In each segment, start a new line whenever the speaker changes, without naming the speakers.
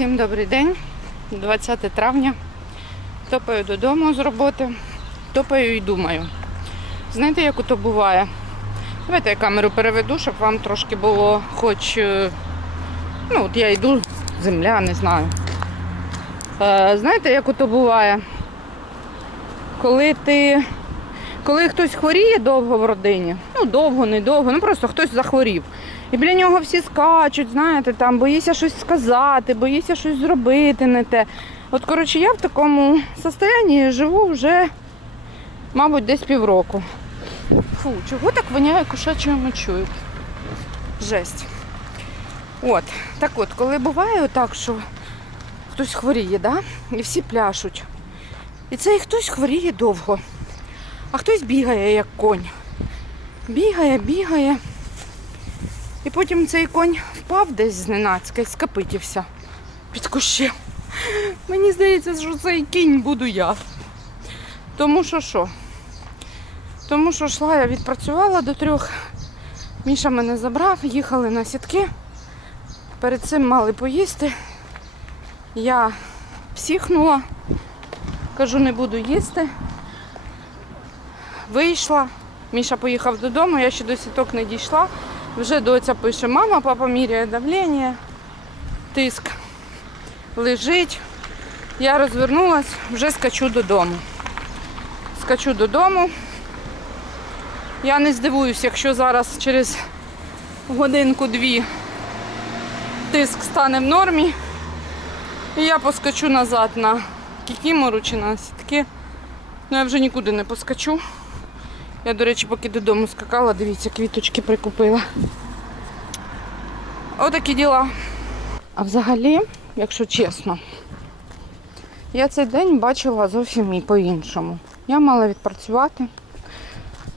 Всім добрий день. 20 травня. Топаю додому з роботи. Топаю і думаю. Знаєте, як ото буває? Давайте я камеру переведу, щоб вам трошки було хоч. е, Ну, от я йду, земля, не знаю. Е, знаєте, як ото буває? Коли ти. Коли хтось хворіє довго в родині, ну довго, недовго, ну просто хтось захворів. І біля нього всі скачуть, знаєте, там боїшся щось сказати, боїшся щось зробити не те. От, коротше, я в такому состоянні живу вже, мабуть, десь півроку. Фу, чого так воняє кошачою мочою? Жесть. От, так от, коли буває так, що хтось хворіє, да? і всі пляшуть. І цей хтось хворіє довго, а хтось бігає, як конь. Бігає, бігає. І потім цей конь впав десь зненацька і скапитівся під кущем. Мені здається, що цей кінь буду я. Тому що що? Тому що йшла я відпрацювала до трьох. Міша мене забрав, їхали на сітки. Перед цим мали поїсти. Я психнула, кажу, не буду їсти. Вийшла. Міша поїхав додому, я ще до сіток не дійшла. Вже доця пише, мама, папа міряє давлення, тиск лежить. Я розвернулась, вже скачу додому. Скачу додому. Я не здивуюсь, якщо зараз через годинку-дві тиск стане в нормі. І я поскочу назад на кікімору чи на сітки. Ну я вже нікуди не поскочу. Я, до речі, поки додому скакала, дивіться, квіточки прикупила. Отакі діла. А взагалі, якщо чесно, я цей день бачила зовсім і по-іншому. Я мала відпрацювати,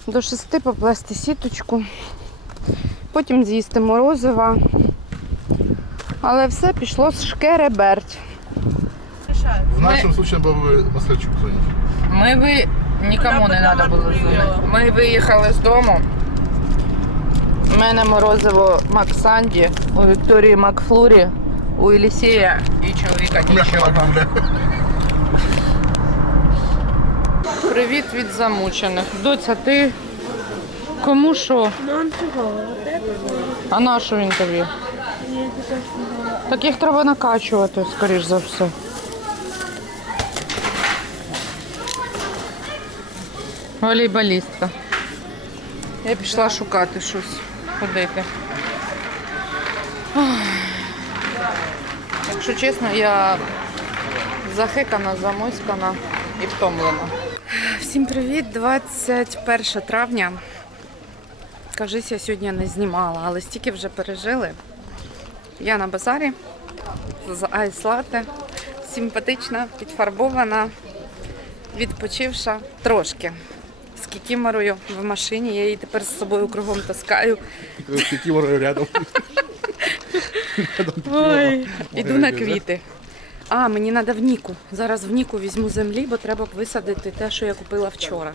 до шести поплести сіточку, потім з'їсти морозива. Але все пішло з шкереберть.
В нашем случае был бы Москальчук звонить.
Ми ви нікому не треба було дзвонити. Ми виїхали з дому. У мене морозиво Максанді, у Вікторії Макфлурі, у Елісія і чоловіка нічого. Привіт від замучених. Доця, ти кому що? А на що він тобі? Так їх треба накачувати, скоріш за все. Волейболістка. Я пішла шукати щось, ходити. Ох. Якщо чесно, я захикана, замоськана і втомлена. Всім привіт! 21 травня. Кажись, я сьогодні не знімала, але стільки вже пережили. Я на базарі з айс-лате, симпатична, підфарбована, відпочивша трошки. З кікіморою в машині, я її тепер з собою кругом таскаю.
Кикимора рядом.
Ой, іду на квіти. А, мені треба в Ніку. Зараз в Ніку візьму землі, бо треба висадити те, що я купила вчора.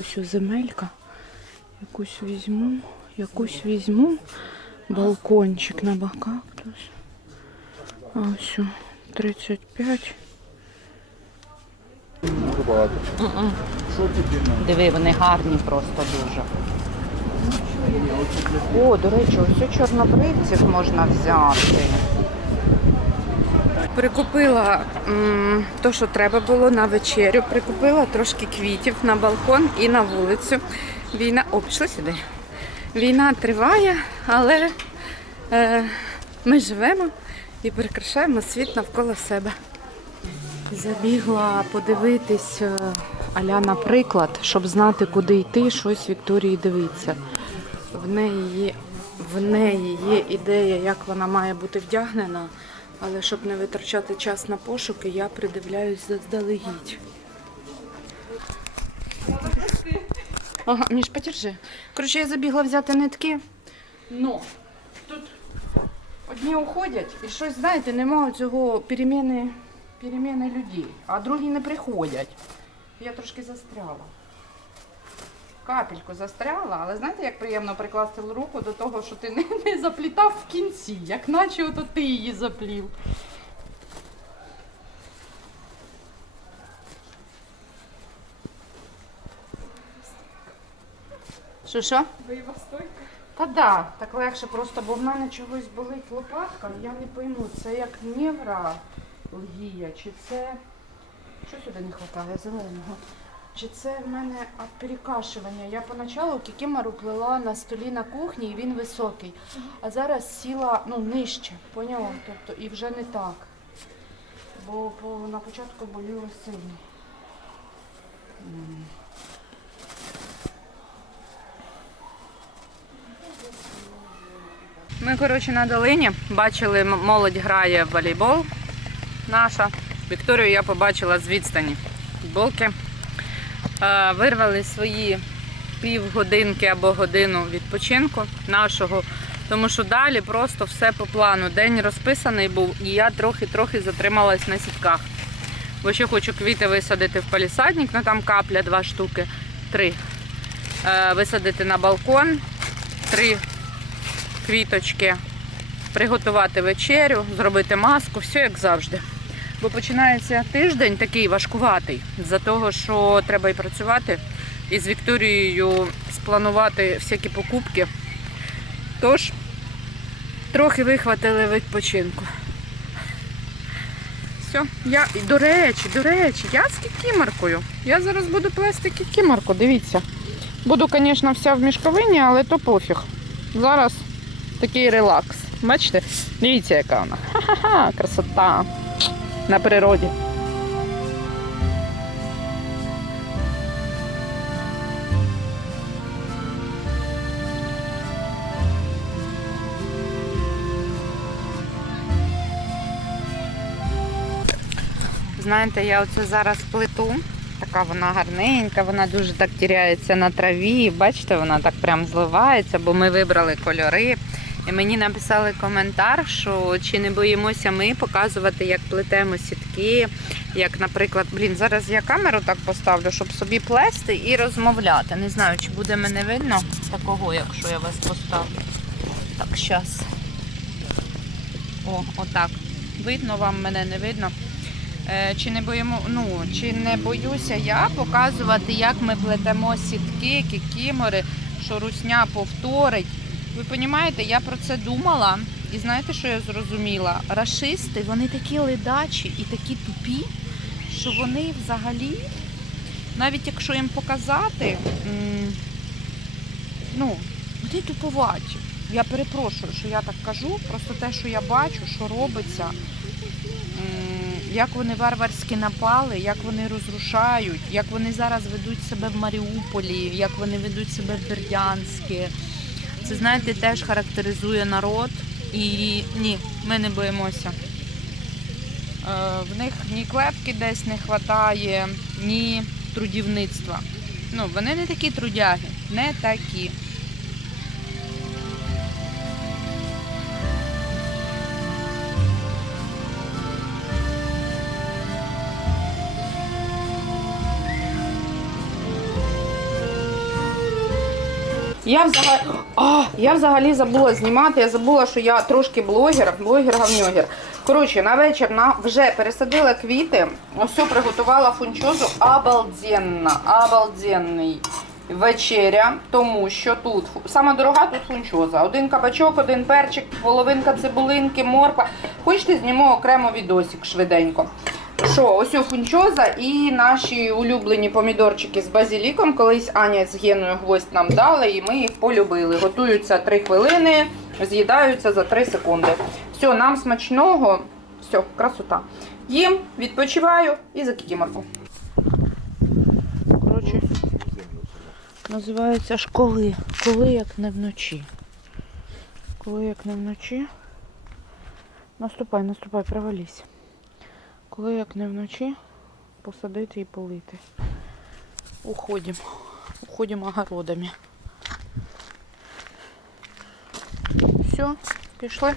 Ось ось земелька. Якусь візьму, якусь візьму. Балкончик на бакактус. А ось о, 35. Диви, вони гарні просто дуже. О, до речі, ось чорнобривців можна взяти. Прикупила то, що треба було на вечерю. Прикупила трошки квітів на балкон і на вулицю. Війна. О, пішли сюди. Війна триває, але е, ми живемо і прикрашаємо світ навколо себе. Забігла подивитись е, аля наприклад, щоб знати, куди йти, щось Вікторії дивиться. В неї є, в неї є ідея, як вона має бути вдягнена, але щоб не витрачати час на пошуки, я придивляюсь заздалегідь. Ага, Міш, подержи. Коротше, я забігла взяти нитки. Ну, тут одні уходять і щось, знаєте, немає цього переміни, переміни людей, а другі не приходять. Я трошки застряла. Капельку застряла, але знаєте, як приємно прикласти руку до того, що ти не, не заплітав в кінці, як наче ото ти її заплів. Що, що?
Бойова стойка.
Та да, так легше просто, бо в мене чогось болить лопатка, я не пойму, це як невралгія, чи це... Що сюди не вистачає зеленого? Чи це в мене перекашування? Я поначалу кікімору плела на столі на кухні, і він високий. А зараз сіла ну, нижче, поняла? Тобто і вже не так. Бо по, на початку боліло сильно. Ми, коротше, на долині бачили, молодь грає в волейбол наша. Вікторію я побачила з відстані футболки. Е, Вирвали свої півгодинки або годину відпочинку нашого, тому що далі просто все по плану. День розписаний був, і я трохи-трохи затрималась на сітках. Бо ще хочу квіти висадити в палісадник, ну там капля, два штуки, три. Е, Висадити на балкон, три квіточки, приготувати вечерю, зробити маску, все як завжди. Бо починається тиждень такий важкуватий, з-за того, що треба і працювати, і з Вікторією спланувати всякі покупки. Тож, трохи вихватили відпочинку. Все, я, до речі, до речі, я з кікіморкою. Я зараз буду плести кікіморку, дивіться. Буду, звісно, вся в мішковині, але то пофіг. Зараз такий релакс. Бачите? Дивіться, яка вона. Ха-ха-ха, красота. На природі. Знаєте, я оце зараз плиту. Така вона гарненька, вона дуже так тіряється на траві. Бачите, вона так прям зливається, бо ми вибрали кольори. І мені написали коментар, що чи не боїмося ми показувати, як плетемо сітки. Як, наприклад, блін, зараз я камеру так поставлю, щоб собі плести і розмовляти. Не знаю, чи буде мене видно такого, якщо я вас поставлю. Так, зараз. О, отак. Видно вам, мене не видно. Е, Чи не боїмо, ну, чи не боюся я показувати, як ми плетемо сітки, кікімори, що русня повторить. Ви розумієте, я про це думала, і знаєте, що я зрозуміла? Рашисти, вони такі ледачі і такі тупі, що вони взагалі, навіть якщо їм показати, ну, вони туповаті. Я перепрошую, що я так кажу, просто те, що я бачу, що робиться, як вони варварськи напали, як вони розрушають, як вони зараз ведуть себе в Маріуполі, як вони ведуть себе в Бердянську. Це, знаєте, теж характеризує народ. І ні, ми не боїмося. Е, В них ні клепки десь не вистачає, ні трудівництва. Ну, вони не такі трудяги, не такі. Я взагалі, а, я взагалі забула знімати. Я забула, що я трошки блогер, блогер гавньогер. Коротше, на вечір на вже пересадила квіти. Ось приготувала фунчозу. Обалденна, обалденний вечеря, тому що тут сама дорога тут фунчоза. Один кабачок, один перчик, половинка цибулинки, морква. Хочете, зніму окремо відосик швиденько. Що, ось фунчоза і наші улюблені помідорчики з базіліком. Колись Аня з Геною гвоздь нам дали, і ми їх полюбили. Готуються 3 хвилини, з'їдаються за 3 секунди. Все, нам смачного. Все, красота. Їм, відпочиваю і за кікіморку. Коротше, називається ж коли. Коли як не вночі. Коли як не вночі. Наступай, наступай, провались. Коли як не вночі, посадити і полити. Уходимо. Уходимо огородами. Все, пішли.